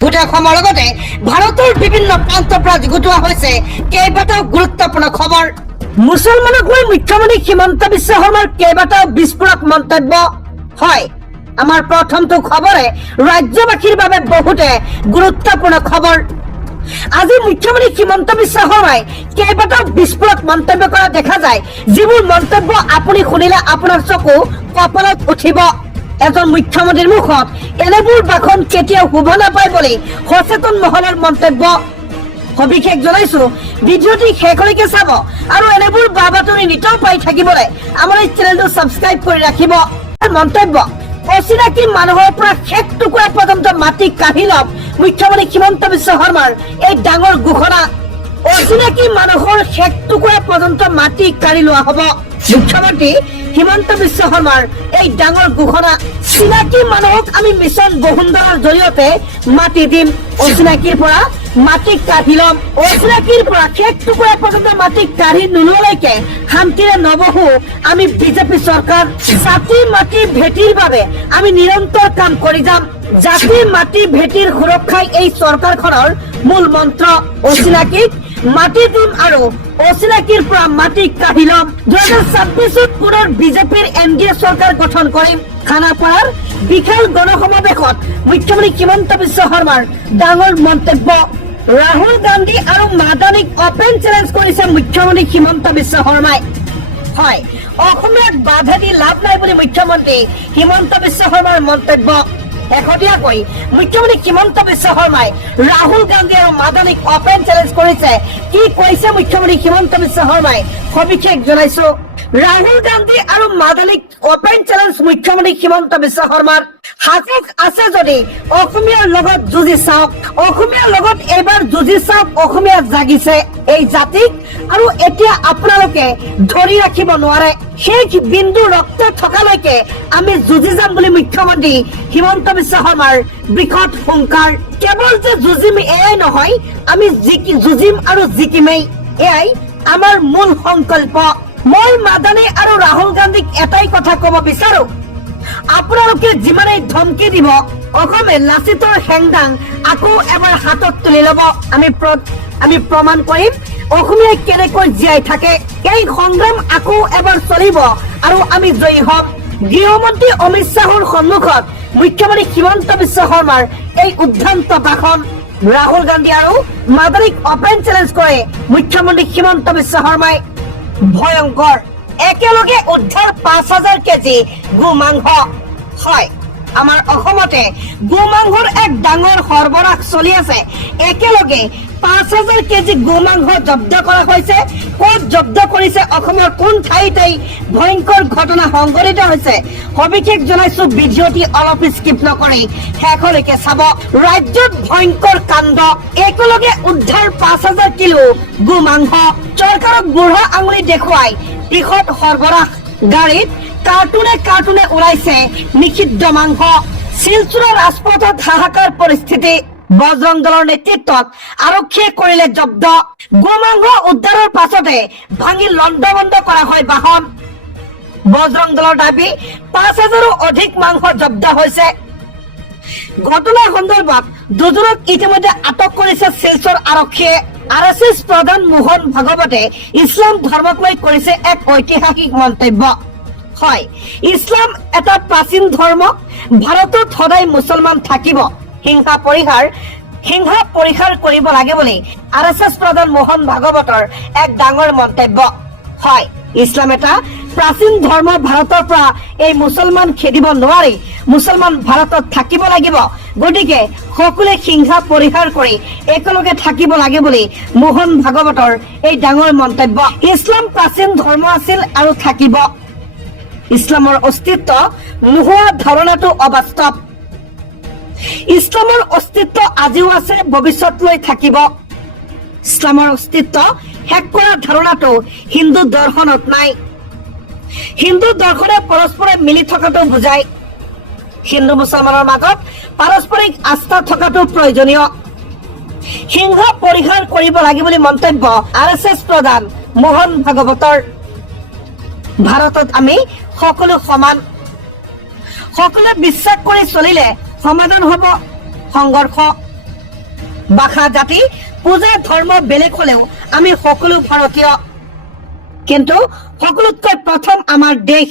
ভোটৰ সময়ৰ লগতে ভাৰতৰ বিভিন্ন প্ৰান্তৰ পৰা যুগুতোৱা হৈছে কেইবাটাও গুৰুত্বপূৰ্ণ খবৰ। মুছলমানক লৈ মুখ্যমন্ত্ৰী হিমন্ত বিশ্ব শৰ্মাৰ কেইবাটাও বিস্ফোৰক মন্তব্য। হয়, আমাৰ প্ৰথমটো খবৰে ৰাজ্যবাসীৰ বাবে বহুতে গুৰুত্বপূৰ্ণ খবৰ। আজি মুখ্যমন্ত্ৰী হিমন্ত বিশ্ব শৰ্মাই কেইবাটাও বিস্ফোৰক মন্তব্য কৰা দেখা যায়, যিবোৰ মন্তব্য আপুনি শুনিলে আপোনাৰ চকু কপালত উঠিব। এজন মুখ্যমন্ত্ৰীৰ মুখত এনেবোৰ ভাষণ কেতিয়াও শুভ নাপায় বুলি সচেতন মহলৰ মন্তব্য। সবিশেষ জনাইছো, ভিডিঅ'টি শেষলৈকে চাব আৰু এনেবোৰ বাতৰি নিতৌ পাই থাকিবলৈ আমাৰ এই চেনেলটো ছাবস্ক্ৰাইব কৰি ৰাখিব। মন্তব্য: অচিনাকি মানুহৰ পৰা শেষ টুকুৰা পৰ্যন্ত মাটি কাঢ়ি লওক মুখ্যমন্ত্ৰী হিমন্ত বিশ্ব শৰ্মাৰ এই ডাঙৰ ঘোষণা। অচিনাকি মানুহৰ শেষ টুকুৰা পৰ্যন্ত মাটি কাঢ়ি লোৱা হ'ব মুখ্যমন্ত্ৰী হিমন্ত বিশ্ব শৰ্মাৰ এই ডাঙৰ ঘোষণা। চিনাকি মানুহক আমি মিছন বসুন্ধৰাৰ জৰিয়তে মাটি দিম, অচিনাকিৰ পৰা মাটি কাঢ়ি ল'ম। অচিনাকিৰ পৰা শেষ টুকুৰা পৰ্যন্ত মাটি কাঢ়ি নোলোৱালৈকে শান্তিৰে নবহো আমি বিজেপি চৰকাৰ। জাতি মাটি ভেটিৰ বাবে আমি নিৰন্তৰ কাম কৰি যাম। জাতি মাটি ভেটিৰ সুৰক্ষাই এই চৰকাৰখনৰ মূল মন্ত্ৰ। অচিনাকিক মাটি দিম আৰু অচিনাকিৰ পৰা মাটি কাঢ়ি ল'ম। 2026 পুনৰ বিজেপিৰ এনডিএ চৰকাৰ গঠন কৰিম। খানাপাৰাৰ বিশাল গণসমাৱেশত মুখ্যমন্ত্ৰী হিমন্ত বিশ্ব শৰ্মাৰ ডাঙৰ মন্তব্য। ৰাহুল গান্ধী আৰু মাদানীক অপেন চেলেঞ্জ কৰিছে মুখ্যমন্ত্ৰী হিমন্ত বিশ্ব শৰ্মাই। হয়, অসমীয়াক বাধা দি লাভ নাই বুলি মুখ্যমন্ত্ৰী হিমন্ত বিশ্ব শৰ্মাৰ মন্তব্য। শেহতীয়াকৈ মুখ্যমন্ত্ৰী হিমন্ত বিশ্ব শৰ্মাই ৰাহুল গান্ধী আৰু মাদানীক অপেন চেলেঞ্জ কৰিছে। কি কৈছে মুখ্যমন্ত্ৰী হিমন্ত বিশ্ব শৰ্মাই, সবিশেষ জনাইছো। ৰাহুল গান্ধী আৰু মাদানীক অপেন চেলেঞ্জ মুখ্যমন্ত্ৰী হিমন্ত বিশ্ব শৰ্মাৰ। সাহস আছে যদি অসমীয়াৰ লগত যুঁজি চাওক। অসমীয়াৰ লগত এইবাৰ যুঁজি চাওক। অসমীয়া জাগিছে এই জাতিক আৰু এতিয়া আপোনালোকে ধৰি ৰাখিব নোৱাৰে। শেষ বিন্দু ৰক্ত থকালৈকে আমি যুঁজি যাম বুলি মুখ্যমন্ত্ৰী হিমন্ত বিশ্ব শৰ্মাৰ বৃহৎ হুংকাৰ। কেৱল যে যুঁজিম এয়াই নহয়, আমি যুঁজিম আৰু জিকিমেই, এয়াই আমাৰ মূল সংকল্প। মই মাদানী আৰু ৰাহুল গান্ধীক এটাই কথা কব বিচাৰো, আপোনালোকে যিমানেই ধমকি দিব, অসমে লাচিতৰ হেংদাং আকৌ এবাৰ হাতত তুলি ল'ব। আমি প্ৰমাণ কৰিম অসমীয়াই কেনেকৈ জীয়াই থাকে। এই সংগ্ৰাম আকৌ এবাৰ চলিব আৰু আমি জয়ী হ'ম। গৃহমন্ত্ৰী অমিত শ্বাহৰ সন্মুখত মুখ্যমন্ত্ৰী হিমন্ত বিশ্ব শৰ্মাৰ এই উদ্ভ্ৰান্ত ভাষণ। ৰাহুল গান্ধী আৰু মাদানীক অপেন চেলেঞ্জ কৰে মুখ্যমন্ত্ৰী হিমন্ত বিশ্ব শৰ্মাই। ভয়ংকৰ, একেলগে উদ্ধাৰ 5,000 কেজি গো মাংস। হয়, আমাৰ অসমতে গো মাংসৰ এক ডাঙৰ সৰবৰাহ চলি আছে। একেলগে 5,000 কেজি গো মাংস জব্দ কৰা হৈছে। ক'ত জব্দ কৰিছে, অসমৰ কোন ঠাইতে ভয়ংকৰ ঘটনা সংঘটিত হৈছে, সবিশেষ জনাইছো। ভিডিঅ'টি অলপ স্কিপ নকৰি শেষলৈকে চাব। ৰাজ্যত ভয়ংকৰ কাণ্ড, একেলগে উদ্ধাৰ 5,000 কিলো গো মাংস। চৰকাৰক বুঢ়া আঙুলি দেখুৱাই বৃহৎ সৰবৰাহ। গাড়ীত কাৰ্টুনে কাৰ্টুনে উৰাইছে নিষিদ্ধ মাংস। শিলচৰৰ ৰাজপথত হাহাকাৰ পৰিস্থিতি। বজৰং দলৰ নেতৃত্বত আৰক্ষীয়ে কৰিলে জব্দ। গো মাংস উদ্ধাৰৰ পাছতে ভাঙি লণ্ডভণ্ড কৰা হয় বাহন। বজৰং দলৰ দাবী 5,000ৰো অধিক মাংস জব্দ হৈছে। ঘটনাৰ সন্দৰ্ভত দুজনক ইতিমধ্যে আটক কৰিছে শিলচৰ আৰক্ষীয়ে। RSS প্ৰধান মোহন ভাগৱতে ইছলাম ধৰ্মক লৈ কৰিছে এক ঐতিহাসিক মন্তব্য। হয়, ইছলাম এটা প্ৰাচীন ধৰ্ম। ভাৰতত সদায় মুছলমান থাকিব। হিংসা পৰিহাৰ কৰিব লাগে বুলি RSS প্ৰধান মোহন ভাগৱতৰ এক ডাঙৰ মন্তব্য। হয়, ইছলাম এটা প্ৰাচীন ধৰ্ম। ভাৰতৰ পৰা এই মুছলমান খেদিব নোৱাৰি। মুছলমান ভাৰতত থাকিব লাগিব। গতিকে সকলোৱে হিংসা পৰিহাৰ কৰি একেলগে থাকিব লাগে বুলি মোহন ভাগৱতৰ এই ডাঙৰ মন্তব্য। ইছলাম প্ৰাচীন ধৰ্ম আছিল আৰু থাকিব। ইছলামৰ অস্তিত্ব নোহোৱা ধাৰণাটো অবাস্তৱ। ইছলামৰ অস্তিত্ব আজিও আছে, ভৱিষ্যতলৈ থাকিব। ইছলামৰ অস্তিত্ব শেষ কৰা ধাৰণাটো হিন্দু দৰ্শনত নাই। হিন্দু দৰ্শনে পৰস্পৰে মিলি থকাটো বুজায়। হিন্দু মুছলমানৰ মাজত পাৰস্পৰিক আস্থা থকাটো প্ৰয়োজনীয়। হিংসা পৰিহাৰ কৰিব লাগে বুলি মন্তব্য RSS প্ৰধান মোহন ভাগৱতৰ। ভাৰতত আমি সকলো সমান। সকলোৱে বিশ্বাস কৰি চলিলে সমাধান হ'ব সংঘৰ্ষ। ভাষা জাতি পূজা ধৰ্ম বেলেগ হলেও আমি সকলো ভাৰতীয়, কিন্তু সকলোতকৈ প্ৰথম আমাৰ দেশ।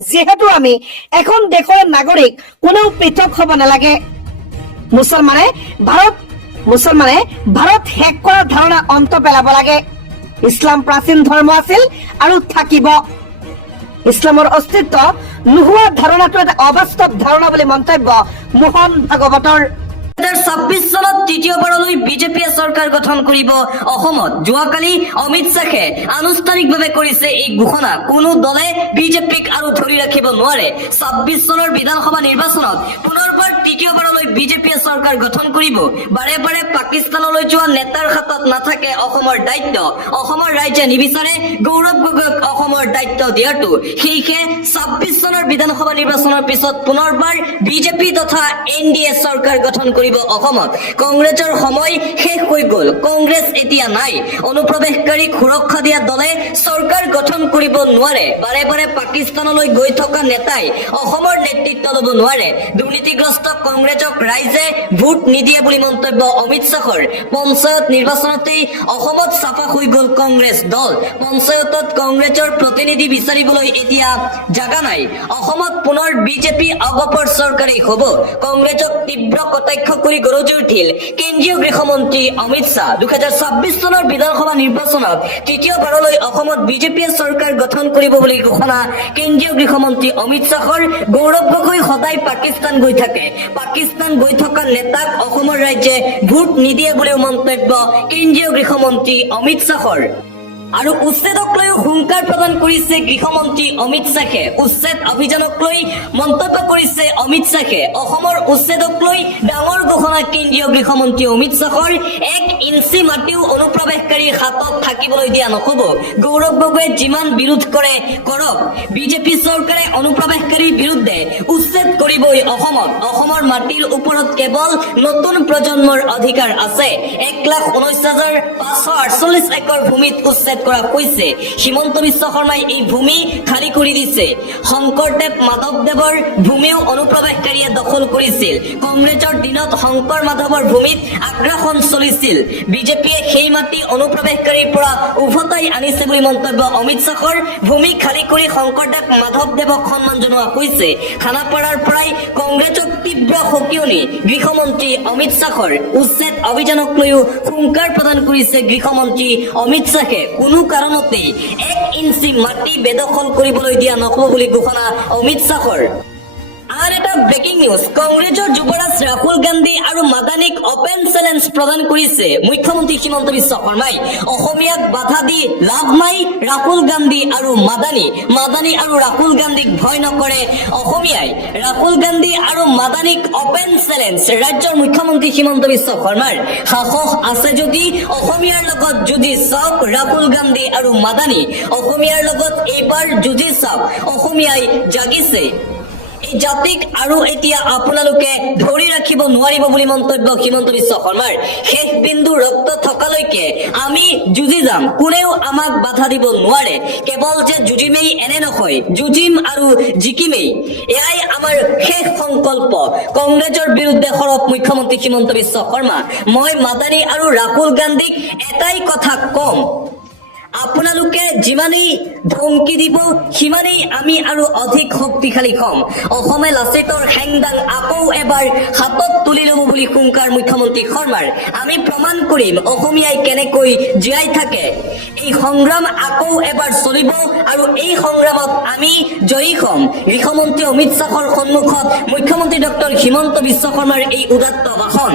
যিহেতু আমি এখন দেশৰ নাগৰিক, কোনেও পৃথক হ'ব নালাগে। মুছলমানে ভাৰত শেষ কৰাৰ ধাৰণা অন্ত পেলাব লাগে। ইছলাম প্ৰাচীন ধৰ্ম আছিল আৰু থাকিব। ইছলামৰ অস্তিত্ব নোহোৱা ধাৰণাটো এটা অবাস্তৱ ধাৰণা বুলি মন্তব্য মোহন ভাগৱতৰ। 2026 চনত তৃতীয়বাৰলৈ বিজেপিয়ে চৰকাৰ গঠন কৰিব অসমত। যোৱাকালি অমিত শ্বাহে আনুষ্ঠানিকভাৱে কৰিছে এই ঘোষণা। কোনো দলে বিজেপিক আৰু ধৰি ৰাখিব নোৱাৰে। 26 চনৰ বিধানসভা নিৰ্বাচনত পুনৰবাৰ তৃতীয়বাৰলৈ বিজেপিয়ে চৰকাৰ গঠন কৰিব। বাৰে বাৰে পাকিস্তানলৈ যোৱা নেতাৰ হাতত নাথাকে অসমৰ দায়িত্ব। অসমৰ ৰাইজে নিবিচাৰে গৌৰৱ গগৈক অসমৰ দায়িত্ব দিয়াটো। সেয়েহে 26 চনৰ বিধানসভা নিৰ্বাচনৰ পিছত পুনৰবাৰ বিজেপি তথা NDA চৰকাৰ গঠন কৰিব অসমত। কংগ্ৰেছৰ সময় শেষ হৈ গ'ল। কংগ্ৰেছ এতিয়া নাই। অনুপ্ৰৱেশকাৰীক সুৰক্ষা দিয়া দলে চৰকাৰ গঠন কৰিব নোৱাৰে। বাৰে বাৰে পাকিস্তানলৈ গৈ থকা নেতাই অসমৰ নেতৃত্ব ল'ব নোৱাৰে। দুৰ্নীতিগ্ৰস্ত কংগ্ৰেছক ৰাইজে ভোট নিদিয়ে বুলি মন্তব্য অমিত শ্বাহৰ। পঞ্চায়ত নিৰ্বাচনতেই অসমত চাফা হৈ গ'ল কংগ্ৰেছ দল। পঞ্চায়তত কংগ্ৰেছৰ প্ৰতিনিধি বিচাৰিবলৈ এতিয়া জাগা নাই। অসমত পুনৰ বিজেপি আগপৰ চৰকাৰেই হ'ব। কংগ্ৰেছক তীব্ৰ কটাক্ষ কৰি গৰজি উঠিল কেন্দ্ৰীয় গৃহমন্ত্ৰী অমিত শ্বাহ। 2026 চনৰ বিধানসভা নিৰ্বাচনত তৃতীয়বাৰলৈ অসমত বিজেপিয়ে চৰকাৰ গঠন কৰিব বুলি ঘোষণা কেন্দ্ৰীয় গৃহমন্ত্ৰী অমিত শ্বাহৰ। গৌৰৱ গগৈ সদায় পাকিস্তান গৈ থাকে। পাকিস্তান গৈ থকা নেতাক অসমৰ ৰাইজে ভোট নিদিয়ে বুলিও মন্তব্য কেন্দ্ৰীয় গৃহমন্ত্ৰী অমিত শ্বাহৰ। আৰু উচ্ছেদক লৈ হুংকাৰ প্ৰদান কৰিছে গৃহমন্ত্ৰী অমিত শ্বাহে। উচ্ছেদ অভিযানক লৈ মন্তব্য কৰিছে অমিত শ্বাহে। অসমৰ উচ্ছেদক লৈ ডাঙৰ ঘোষণা কেন্দ্ৰীয় গৃহমন্ত্ৰী অমিত শ্বাহৰ। 1 ইঞ্চি মাটিও অনুপ্ৰৱেশকাৰীৰ হাতত থাকিবলৈ দিয়া নহ'ব। গৌৰৱ গগৈয়ে যিমান বিৰোধ কৰে কৰক। বিজেপি চৰকাৰে অনুপ্ৰৱেশকাৰীৰ বিৰুদ্ধে উচ্ছেদ কৰিবই অসমত। অসমৰ মাটিৰ ওপৰত কেৱল নতুন প্ৰজন্মৰ অধিকাৰ আছে। 1,19,548 একৰ ভূমিত উচ্ছেদ কৰা হৈছে। হিমন্ত বিশ্ব শৰ্মাই এই ভূমি খালী কৰি দিছে। শংকৰদেৱ মাধৱদেৱৰ ভূমিও অনুপ্ৰৱেশকাৰীয়ে দখল কৰিছিল। কংগ্ৰেছৰ দিনত শংকৰ মাধৱৰ ভূমিত আগ্ৰাসন চলিছিল। বিজেপিয়ে সেই মাটি অনুপ্ৰৱেশকাৰীৰ পৰা উভতাই আনিছে বুলি মন্তব্য অমিত শ্বাহৰ। ভূমি খালী কৰি শংকৰদেৱ মাধৱদেৱক সন্মান জনোৱা হৈছে। খানাপাৰাৰ পৰাই কংগ্ৰেছক তীব্ৰ সকিয়নি গৃহমন্ত্ৰী অমিত শ্বাহৰ। উচ্ছেদ অভিযানক লৈও হুংকাৰ প্ৰদান কৰিছে গৃহমন্ত্ৰী অমিত শ্বাহে। কোনো কাৰণতে 1 ইঞ্চি মাটি বেদখল কৰিবলৈ দিয়া নহ'ব বুলি ঘোষণা অমিত শ্বাহৰ। আন এটা ব্ৰেকিং নিউজ। কংগ্ৰেছৰ যুৱৰাজ ৰাহুল গান্ধী আৰু মাদানীক অপেন চেলেঞ্জ প্ৰদান কৰিছে মুখ্যমন্ত্ৰী হিমন্ত বিশ্ব শৰ্মাই। অসমীয়াক বাধা দি লাভ নাই ৰাহুল গান্ধী আৰু মাদানী আৰু ৰাহুল গান্ধীক ভয় নকৰে অসমীয়াই। ৰাহুল গান্ধী আৰু মাদানীক অপেন চেলেঞ্জ। ৰাজ্যৰ মুখ্যমন্ত্ৰী হিমন্ত বিশ্ব শৰ্মাৰ সাহস আছে যদি অসমীয়াৰ লগত যুঁজি চাওক ৰাহুল গান্ধী আৰু মাদানী। অসমীয়াৰ লগত এইবাৰ যুঁজি চাওক। অসমীয়াই জাগিছে। এই জাতিক আৰু এতিয়া আপোনালোকে ধৰি ৰাখিব নোৱাৰিব বুলি মন্তব্য হিমন্ত বিশ্ব শৰ্মাৰ। শেষ বিন্দু ৰক্ত থকালৈকে আমি যুঁজি যাম। কোনেও আমাক বাধা দিব নোৱাৰে। কেৱল যে যুঁজিমেই এনে নহয়, যুঁজিম আৰু জিকিমেই। এয়াই আমাৰ শেষ সংকল্প। কংগ্ৰেছৰ বিৰুদ্ধে সৰব মুখ্যমন্ত্ৰী হিমন্ত বিশ্ব শৰ্মা। মই মাদানী আৰু ৰাহুল গান্ধীক এটাই কথা কম, আপোনালোকে যিমানেই ধমকি দিব সিমানেই আমি আৰু অধিক শক্তিশালী হ'ম। অসমে লাচিতৰ হেংদাং আকৌ এবাৰ হাতত তুলি ল'ব বুলি হুংকাৰ মুখ্যমন্ত্ৰী শৰ্মাৰ। আমি প্ৰমাণ কৰিম অসমীয়াই কেনেকৈ জীয়াই থাকে। এই সংগ্ৰাম আকৌ এবাৰ চলিব আৰু এই সংগ্ৰামত আমি জয়ী হ'ম। গৃহমন্ত্ৰী অমিত শ্বাহৰ সন্মুখত মুখ্যমন্ত্ৰী ডক্টৰ হিমন্ত বিশ্ব শৰ্মাৰ এই উদাত্ত ভাষণ।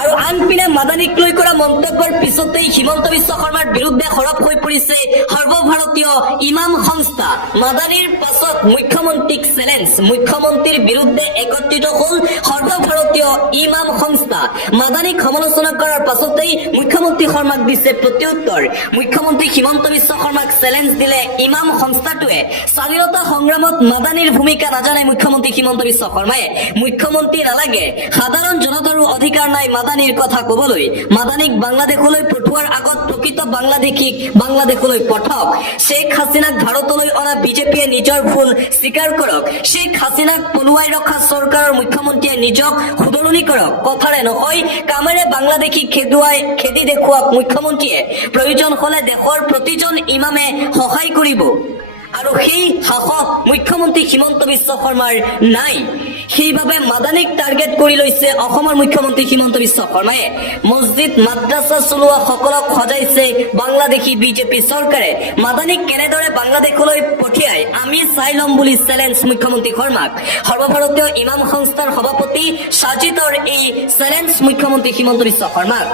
আৰু আনপিনে মাদানীক লৈ কৰা মন্তব্যৰ পিছতেই হিমন্ত বিশ্ব শৰ্মাৰ বিৰুদ্ধে সৰব হৈ পৰিছে সৰ্বভাৰতীয় ইমাম সংস্থা। মাদানীৰ পাছত মুখ্যমন্ত্ৰীক চেলেঞ্জ। মুখ্যমন্ত্ৰীৰ বিৰুদ্ধে একত্ৰিত হ'ল সৰ্বভাৰতীয় ইমাম সংস্থা। মাদানীক সমালোচনা কৰাৰ পাছতেই মুখ্যমন্ত্ৰী শৰ্মাক দিছে প্ৰত্যুত্তৰ। মুখ্যমন্ত্ৰী হিমন্ত বিশ্ব শৰ্মাক চেলেঞ্জ দিলে ইমাম সংস্থাটোৱে। স্বাধীনতা সংগ্ৰামত মাদানীৰ ভূমিকা নাজানে মুখ্যমন্ত্ৰী হিমন্ত বিশ্ব শৰ্মাই। মুখ্যমন্ত্ৰী নালাগে, সাধাৰণ জনতাৰো অধিকাৰ নাই মাদানীৰ কথা কবলৈ। মাদানীক বাংলাদেশলৈ পঠোৱাৰ আগত প্ৰকৃত বাংলাদেশলৈ পঠাওক। শ্বেখ হাছিনাক ভাৰতলৈ অনা বিজেপিয়ে নিজৰ ভুল স্বীকাৰ কৰক। শ্বেখ হাছিনাক পলুৱাই ৰখা চৰকাৰৰ মুখ্যমন্ত্ৰীয়ে নিজক শুধৰণি কৰক। কথাৰে নহয় কামেৰে বাংলাদেশী খেদি দেখুৱাওক মুখ্যমন্ত্ৰীয়ে। প্ৰয়োজন হলে দেশৰ প্ৰতিজন ইমামে সহায় কৰিব। আৰু সেই সাহস মুখ্যমন্ত্ৰী হিমন্ত বিশ্ব শৰ্মাৰ নাই। সেইবাবে মাদানীক টাৰ্গেট কৰি লৈছে অসমৰ মুখ্যমন্ত্ৰী হিমন্ত বিশ্ব শৰ্মায়ে। মছজিদ মাদ্ৰাছা চলোৱা সকলক সজাইছে বাংলাদেশী বিজেপি চৰকাৰে। মাদানীক কেনেদৰে বাংলাদেশলৈ পঠিয়াই আমি চাই ল'ম বুলি চেলেঞ্জ মুখ্যমন্ত্ৰী শৰ্মাক। সৰ্বভাৰতীয় ইমাম সংস্থাৰ সভাপতি সাজিদৰ এই চেলেঞ্জ মুখ্যমন্ত্ৰী হিমন্ত বিশ্ব শৰ্মাক।